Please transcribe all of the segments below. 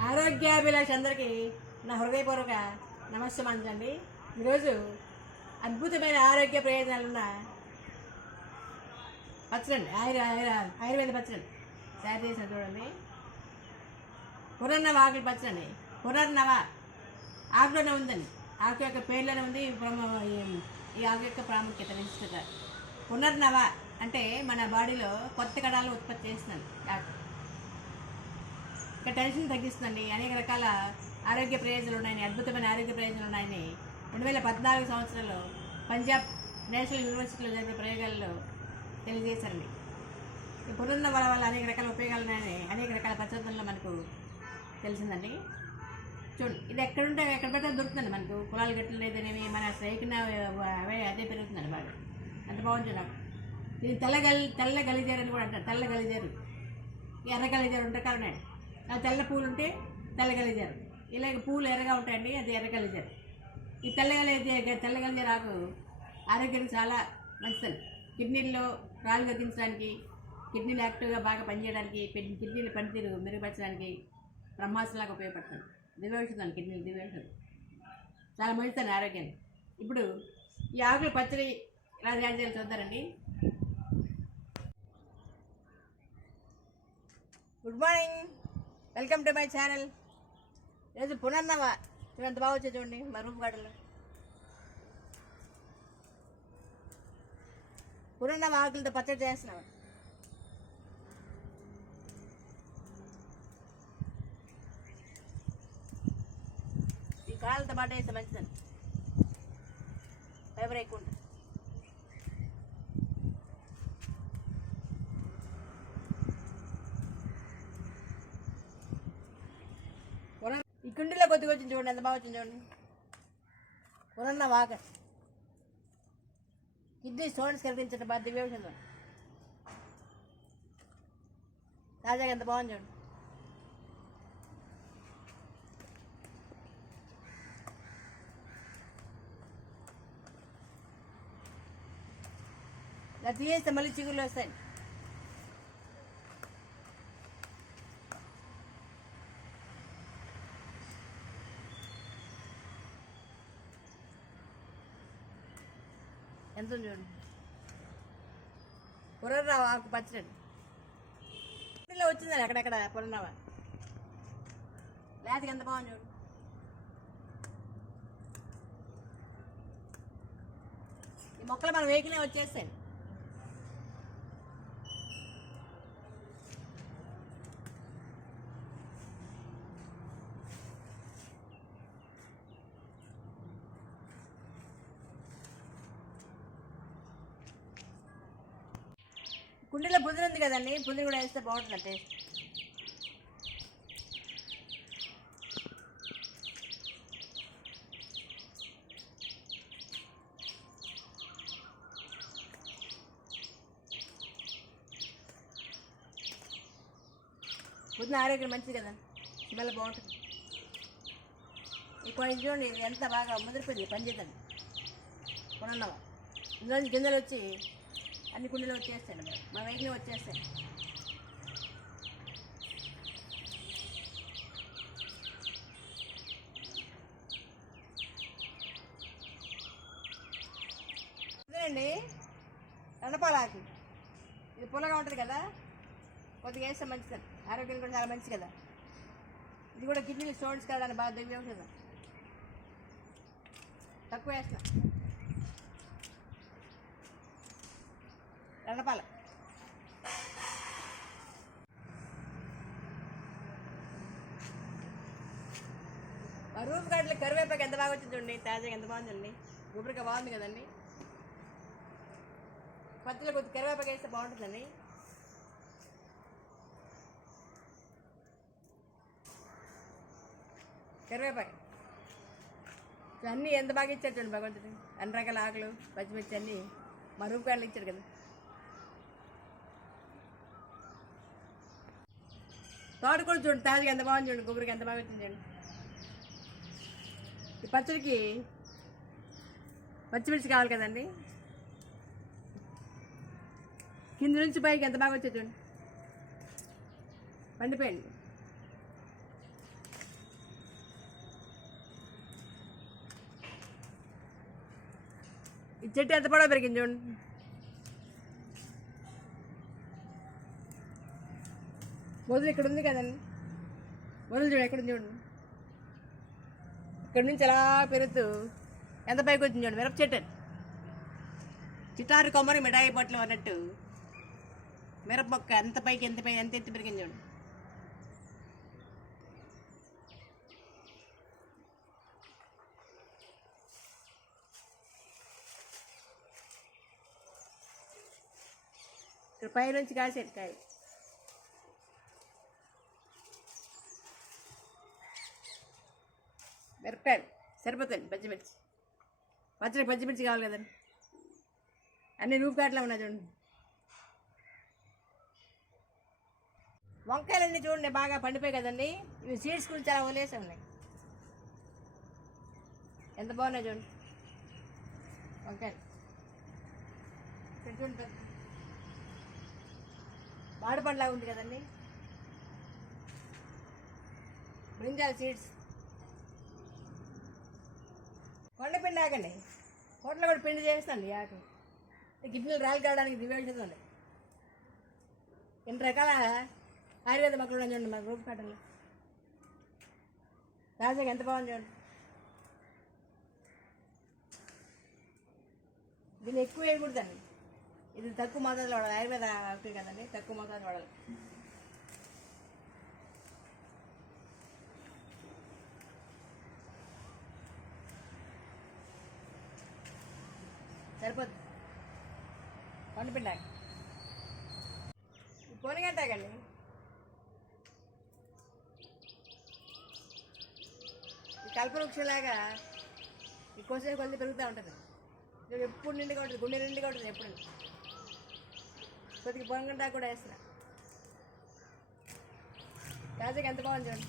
ఆరోగ్యాభిలాష అందరికీ నా హృదయపూర్వక నమస్కారం ఈరోజు అద్భుతమైన ఆరోగ్య ప్రయోజనాలున్న పచ్చడండి. ఆయుర్ ఆయుర్ ఆయుర్వేద పచ్చడి తయారు చేసిన చూడండి. పునర్నవ ఆకులు పచ్చడండి. పునర్నవ ఆకులోనే ఉందండి. ఆకు యొక్క పేర్లోనే ఉంది. ఈ- ఈ ఆకు యొక్క ప్రాముఖ్యత విశిష్టత. పునర్నవ అంటే మన బాడీలో కొత్త కణాలను ఉత్పత్తి చేస్తున్నాను ఆకు ఇక టెన్షన్ తగ్గిస్తుందండి. అనేక రకాల ఆరోగ్య ప్రయోజనాలు ఉన్నాయని అద్భుతమైన ఆరోగ్య ప్రయోజనాలు ఉన్నాయని రెండు వేల పద్నాలుగు సంవత్సరంలో పంజాబ్ నేషనల్ యూనివర్సిటీలో జరిగిన ప్రయోగాల్లో తెలియజేశారండి. ఈ పునరున్న వాళ్ళ వల్ల అనేక రకాల ఉపయోగాలు ఉన్నాయని అనేక రకాల పరిశోధనలో మనకు తెలిసిందండి. చూడండి ఇది ఎక్కడుంటే ఎక్కడ పడితే దొరుకుతుంది మనకు. పొలాలు గట్లు లేదనేవి మన స్నేహితున అవే అదే పెరుగుతుందండి బాగా. అంత బాగుంది నాకు ఇది తెల్ల గలి తెల్ల గలిజేరు అని కూడా అంటారు. తెల్ల గలిజేరు ఎర్ర గలిజేరు ఉంటాయి కారణం తెల్ల పూలు ఉంటే తెల్ల గలిజారు. ఇలాగ పూలు ఎర్రగా ఉంటాయండి అది ఎర్ర గలిజారు. ఈ తెల్ల గలిజే తెల్ల గలిజారు ఆకు ఆరోగ్యానికి చాలా మంచిది. కిడ్నీల్లో రాళ్ళు గతించడానికి కిడ్నీలు యాక్టివ్గా బాగా పనిచేయడానికి కిడ్నీలు పనితీరు మెరుగుపరచడానికి బ్రహ్మాస్త్రలాగా ఉపయోగపడుతుంది దివ్యౌషధం కిడ్నీలు దివ్యౌషధం చాలా మంచిదండి ఆరోగ్యాన్ని ఇప్పుడు ఈ ఆకులు పచ్చడి ఎలా తయారు చేయాలి చూద్దారండి. Good morning. Welcome to my channel. ఈరోజు పునర్నవ చూడండి ఎంత బాగా వచ్చే చూడండి మా రూమ్ పునర్నవ ఆకులతో పచ్చడి చేస్తున్నాం ఈ కాళ్ళతో పాటు వేస్తే మంచిదండి ఫైబర్ ఎక్కువ ఉంటుంది పునర్ ఈ కుండీలో కొద్దిగా వచ్చింది చూడండి ఎంత బాగా వచ్చింది చూడండి పునర్న వాక కిడ్నీ స్టోన్స్ కల్పించడం బాగా దివ్య ఔషధం తాజాగా ఎంత బాగుంది చూడండి ఇలా తీయేస్తే మళ్ళీ చిగురులు వస్తాయి ఎంత ఉంది చూడండి ఆకు పచ్చడి. ఇలా వచ్చిందండి అక్కడక్కడ పునర్రావ లేతకి ఎంత బాగుంది చూడు. ఈ మొక్కలు మనం వేకినే వచ్చేస్తాయి కుండీలో పుదీన ఉంది కదండి పుదీన కూడా వేస్తే బాగుంటుంది టేస్ట్ పుదీన ఆరోగ్యం మంచిది కదా స్మెల్ బాగుంటుంది. ఇక్కడ చూడండి ఎంత బాగా ముదిరిపోయింది పని చేద్దండి కొనున్నావా ఇందులో గింజలు వచ్చి అన్ని కుండీలు వచ్చేస్తాయి. మా వైపునే వచ్చేస్తాయి. ఇదేనండి రణపాలాకు. ఇది పుల్లగా ఉంటుంది కదా? కొద్దిగా వేస్తే మంచిది. ఆరోగ్యం కూడా చాలా మంచిది కదా? ఇది కూడా కిడ్నీలు స్టోన్స్ కదా బాగా దగ్గర తక్కువ వేస్తా రణపాల మా రూమ్ గడ్డలు కరివేపాకు ఎంత బాగా వచ్చింది చూడండి తాజాగా ఎంత బాగుంది చూడండి. గుబురుగా బాగుంది కదండి. పత్తిలో కొద్ది కరివేపాకు వేస్తే బాగుంటుందండి. కరివేపాకు. అన్నీ ఎంత బాగా ఇచ్చాడు చూడండి భగవంతుడు. అన్ని రకాల ఆకులు పచ్చిమిర్చి అన్నీ మా రూమ్ ఇచ్చాడు కదా. తోట కూడా చూడండి తాజాగా ఎంత బాగుంది చూడండి కొబ్బరికి ఎంత బాగా వచ్చింది చూడండి. ఈ పచ్చడికి పచ్చిమిర్చి కావాలి కదండి? కింద నుంచి పైకి ఎంత బాగా వచ్చే చూడండి. పండిపోయండి. ఈ చెట్టు ఎంత పొడవు పెరిగింది చూడండి. మొదలు ఇక్కడ ఉంది కదండి. మొదలు చూడు ఎక్కడ చూడు. చూడండి ఇక్కడ నుంచి అలా పెరుగుతూ ఎంత పైకి వచ్చింది చూడండి మిరప చెట్టు. చిటారు కొమ్మరి మిఠాయి పొట్లు అన్నట్టు మిరప మొక్క ఎంత పైకి ఎంత పై ఎంత ఎత్తి పెరిగింది చూడండి ఇక్కడ పైనుంచి కాసేది కాయ. సరిపోతాయండి పచ్చిమిర్చి పచ్చడి పచ్చిమిర్చి కావాలి కదండి. అన్ని రూపుకాట్లో ఉన్నాయి చూడండి. వంకాయలన్నీ చూడండి బాగా పండిపోయి కదండి. ఇవి సీడ్స్ గురించి చాలా వదిలేసి ఉన్నాయి. ఎంత బాగున్నాయి చూడండి. వంకాయలు. చెట్టు మామిడి పండులాగా ఉంది కదండి. బ్రింజాల్ సీడ్స్ కొండ పిండి ఆగండి. హోటల్లో కూడా పిండి చేస్తాండి ఆకు. కిడ్నీలు రాలి కావడానికి దివేస్తుంది ఎన్ని రకాల? ఆయుర్వేద మొక్కలు చూడండి మాకు రూపు కట్టలు తాజాగా ఎంత బాగుంది చూడండి. దీన్ని ఎక్కువ వేయకూడదండి. ఇది తక్కువ మోతాదులో వాడాలి. ఆయుర్వేద ఆకులు కదండి తక్కువ మోతాదులో వాడాలి. ఈ ఈ కొంచెం కొద్ది పెరుగుతూ ఉంటుంది. నువ్వు ఎప్పుడు నిండుగా ఉంటుంది గుండె నిండుగా ఉంటుంది ఎప్పుడు. కొద్దిగా పొంగంటా కూడా వేసిన తాజాగా ఎంత బాగుంది చూడండి.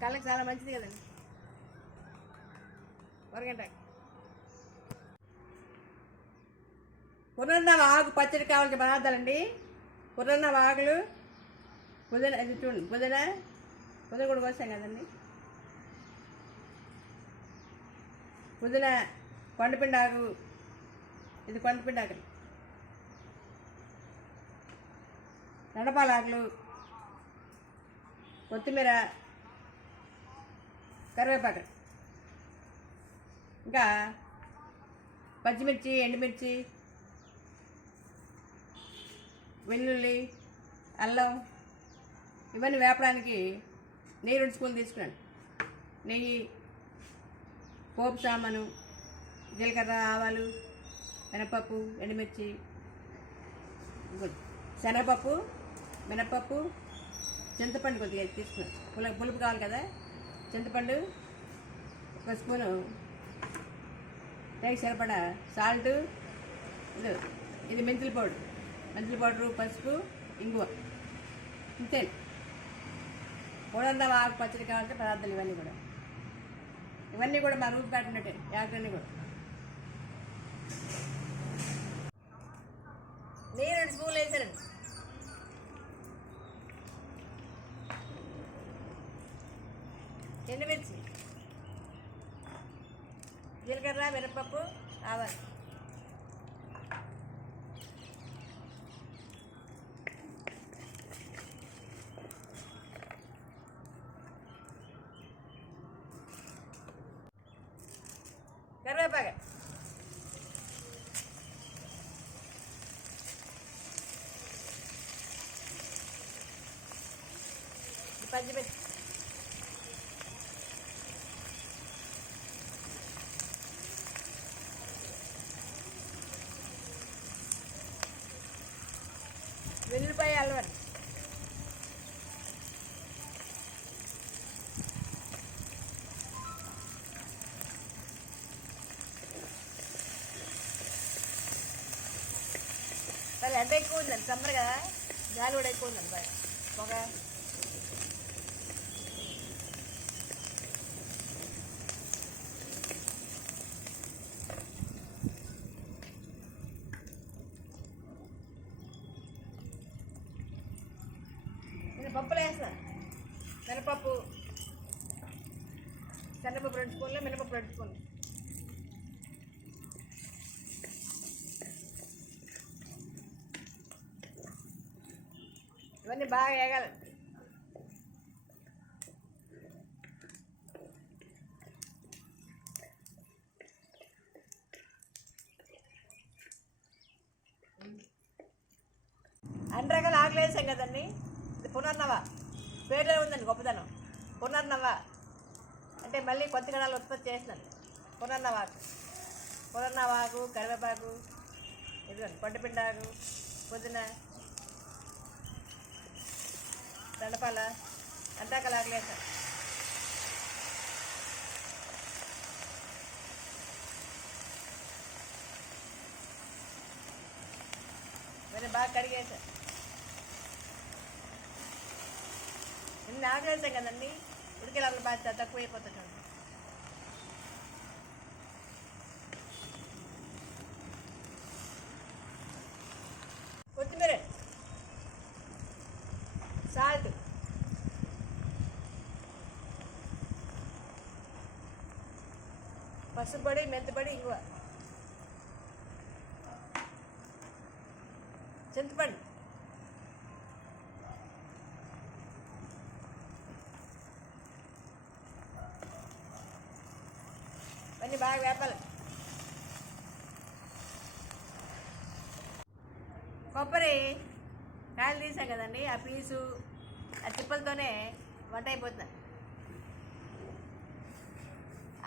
కళ్ళకి చాలా మంచిది కదండి. పొరగంట పునర్నవ ఆకు పచ్చడి కావాల్సిన పదార్థాలండి. పునర్నవ వాగులు పుదన ఇది చూడండి పుదన పుదీన కూడా కోసాం కదండి. పుదీనా కొండపిండి ఆకు ఇది కొండపిండి ఆకులు నడపాల ఆకులు కొత్తిమీర కరివేపాకు. ఇంకా పచ్చిమిర్చి ఎండుమిర్చి వెల్లుల్లి అల్లం ఇవన్నీ వేపడానికి నెయ్యి రెండు స్పూన్లు తీసుకున్నాను. నెయ్యి పోపు సామాను జీలకర్ర ఆవాలు మినపప్పు ఎండుమిర్చి శనగపప్పు మినపప్పు చింతపండు కొద్దిగా తీసుకున్నాను. పుల పులుపు కావాలి కదా? చింతపండు ఒక స్పూను టైకి సరిపడా సాల్ట్ ఇది ఇది మెంతుల పౌడర్ మెంతుల పౌడరు పసుపు ఇంగువ. ఇంతే కూడందా ఆకు పచ్చడి కావాలంటే పదార్థాలు ఇవన్నీ కూడా. ఇవన్నీ కూడా మా రూపు పెట్టినట్టే యాకన్నీ కూడా. నేను రెండు స్పూన్లు వేసానండి. ఎండుమిర్చి జీలకర్ర మిరపప్పు ఆవాలు కరివేపాక పచ్చిమిర్చి వెల్లుల్లిపాయ అలవాటు మరి ఎంత ఎక్కువ ఉందండి. సమ్మర్ కదా. గాలి కూడా ఎక్కువ ఉందండి బాయ్. పొగ నేను పప్పులు వేస్తాను మినపప్పు రెండు స్పూన్లు ఇవన్నీ బాగా వేగాలి. అన్ని రకాలు ఆకులు కదండి. ఇది పునర్నవ. పేరులో ఉందండి గొప్పదనం పునర్నవ. అంటే మళ్ళీ కొత్త కణాలు ఉత్పత్తి చేసినాను. పునర్నవాకు పునర్నవాకు కరివేపాకు ఇదిగోండి పొట్టిపిండాకు పుదీనా దండపాల అంతాకల ఆకులు వేసాను ఇవన్నీ బాగా కడిగేసాను నిన్న ఆకులు కదండీ కదండి. ఉడికే లోపల బాగా తక్కువ అయిపోతుంది చూడండి కొత్తిమీర సాల్ట్ పసుపొడి మెంతిపొడి ఇంగువ చింతపండు ఇవన్నీ బాగా వేపాలి. కొబ్బరి కాయలు తీసాం కదండి ఆ పీసు ఆ తిప్పలతోనే వంట అయిపోతుంది.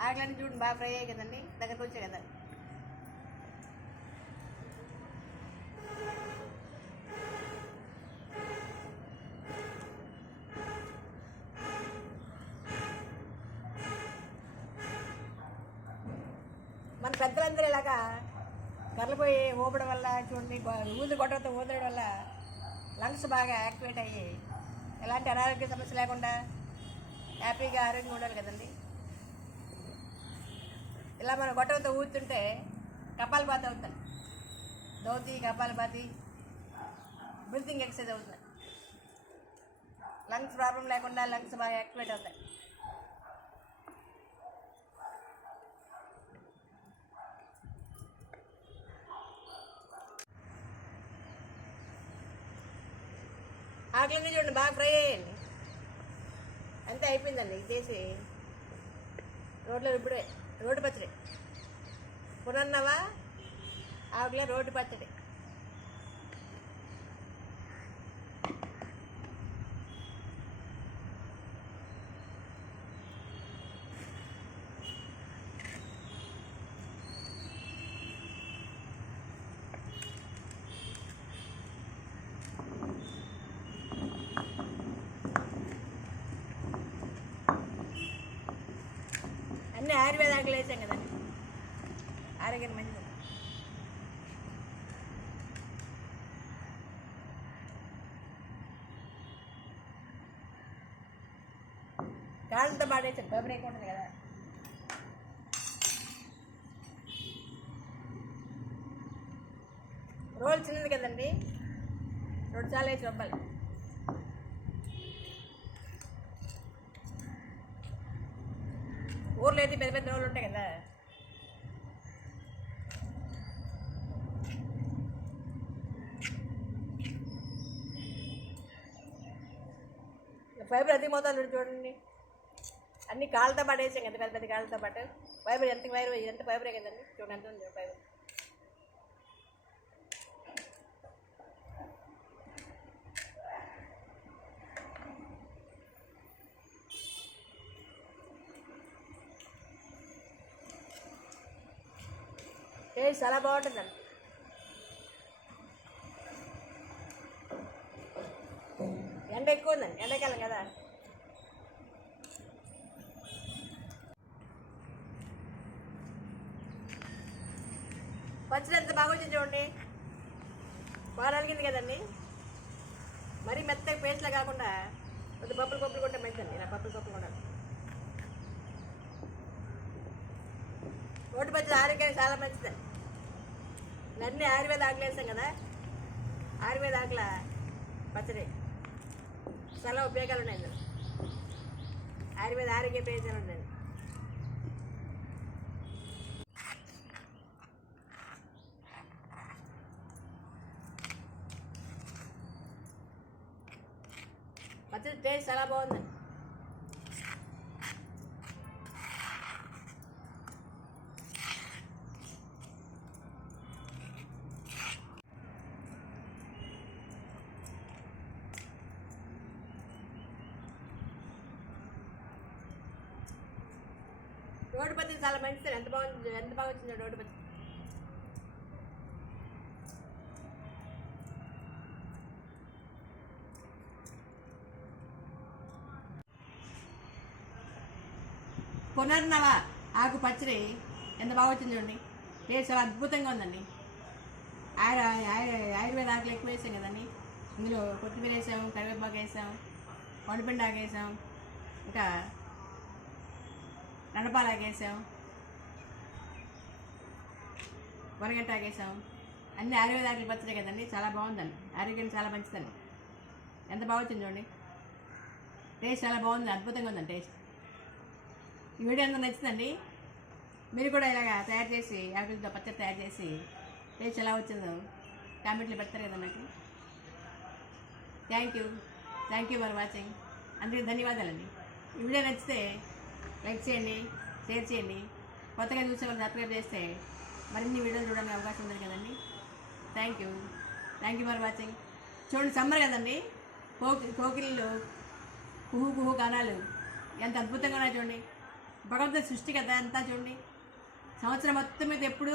ఆకులన్నీ చూడండి బాగా ఫ్రై అయ్యాయి కదండి దగ్గరకు వచ్చాయి కదా మన పెద్దలందరూ ఇలాగా కర్రపోయి ఊపడం వల్ల చూడండి ఊదు కొట్టడంతో ఊదడం వల్ల లంగ్స్ బాగా యాక్టివేట్ అయ్యి ఎలాంటి అనారోగ్య సమస్య లేకుండా హ్యాపీగా ఆరోగ్యంగా ఉండాలి కదండి. ఇలా మనం గొట్టంతో ఊదుతుంటే కపాలపాతి అవుతుంది దౌతి కపాలపాతి బ్రీతింగ్ ఎక్సర్సైజ్ అవుతుంది లంగ్స్ ప్రాబ్లం లేకుండా లంగ్స్ బాగా యాక్టివేట్ అవుతాయి. ఆకులన్నీ చూడండి బాగా ఫ్రై అయ్యండి. అంతే అయిపోయిందండి ఇది చేసి రోడ్లో ఇప్పుడే రోడ్డు పచ్చడి. పునన్నవా ఆకులే రోడ్డు పచ్చడి. అన్నీ ఆయుర్వేద ఆకులు వేసాం కదండి. ఆరోగ్యం మంచిది. కాళ్ళతో పాడేసాం. బొబ్బరి ఉంటుంది కదా. రోల్ చిన్నది కదండి. రెండు సార్లు వేసి రొబ్బాలి. ఊర్లో అయితే పెద్ద పెద్ద రోజులు ఉంటాయి కదా. ఫైబర్ అతి మోతాదు చూడండి. అన్ని కాళ్ళతో పాటు వేసాం కదా పెద్ద పెద్ద కాళ్ళతో పాటు. ఫైబర్ ఎంత ఫైబర్ ఎంత ఫైబరే కదండి? చూడండి ఎంత ఉంది ఫైబర్ టేస్ట్ చాలా బాగుంటుందండి. ఎండ ఎక్కువ ఉందండి ఎండాకాలం కదా. పచ్చడి ఎంత బాగా వచ్చింది చూడండి. బాగా అడిగింది కదండి. మరీ మెత్తగా పేస్ట్లా కాకుండా కొద్ది పప్పులు పప్పులు కొంటే మంచిదండి. ఇలా పప్పులు పప్పులు కూడా. రోడ్డు పచ్చడి ఆరోగ్యానికి చాలా మంచిదండి అన్నీ ఆయుర్వేద ఆకులు వేసాం కదా? ఆయుర్వేద ఆకుల పచ్చడి. చాలా ఉపయోగాలు ఉన్నాయి ఆయుర్వేద ఆరోగ్య ప్రయోజనాలు ఉన్నాయి పచ్చడి టేస్ట్ చాలా బాగుందండి రోడ్డు పద్ధతి చాలా మంచిది. ఎంత బాగుంది ఎంత బాగా వచ్చిందో రోడ్డు పద్ధతి పునర్నవ ఆకు పచ్చడి ఎంత బాగా వచ్చింది చూడండి. టేస్ట్ చాలా అద్భుతంగా ఉందండి. ఆయుర్ ఆయుర్ ఆయుర్వేద ఆకులు ఎక్కువ వేసాం కదండి. ఇందులో కొత్తిమీర వేసాం కరివేపాకు వేసాం వండిపిండి ఆకు వేసాం. ఇంకా నడపాలాకు వేసాం వరగంట ఆగేసాం అన్ని ఆయుర్వేద ఆకులు పచ్చడే కదండి చాలా బాగుందండి ఆరోగ్యానికి చాలా మంచిదండి ఎంత బాగా వచ్చింది చూడండి. టేస్ట్ చాలా బాగుంది అద్భుతంగా ఉందండి టేస్ట్. ఈ వీడియో అందరూ నచ్చిందండి? మీరు కూడా ఇలాగా తయారు చేసి ఆకులతో పచ్చడి తయారు చేసి టేస్ట్ ఎలా వచ్చిందో కామెంట్లు పెడతారు కదా నాకు thank you thank you for watching అందరికీ ధన్యవాదాలండి. ఈ వీడియో నచ్చితే లైక్ చేయండి షేర్ చేయండి. కొత్తగా చూసే వాళ్ళు సబ్స్క్రైబ్ చేస్తే మరిన్ని వీడియోలు చూడడానికి అవకాశం ఉంది కదండి. Thank you thank you for watching చూడండి సమ్మర్ కదండి. కోకి కోకిళ్ళు కుహు కుహు గానాలు ఎంత అద్భుతంగా ఉన్నాయి చూడండి. భగవంతుడి సృష్టి కదా అంతా చూడండి. సంవత్సరం మొత్తం మీద ఎప్పుడు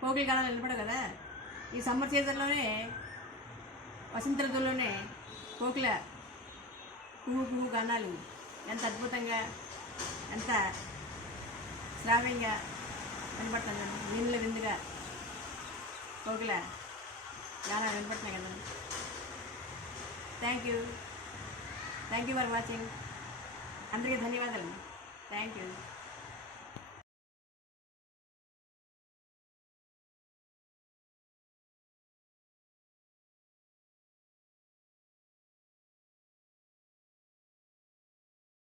కోకిల గానాలు నిలబడవు కదా. ఈ సమ్మర్ సీజన్లోనే వసంత ఋతువులోనే కోకిల కుహు కుహు గానాలు ఎంత అద్భుతంగా అంత శ్రావ్యంగా వినపడుతుంది వీళ్ళ విందుగా కోకిల చాలా వినపడుతున్నాయి కదా. Thank you thank you for watching అందరికీ ధన్యవాదాలు. Thank you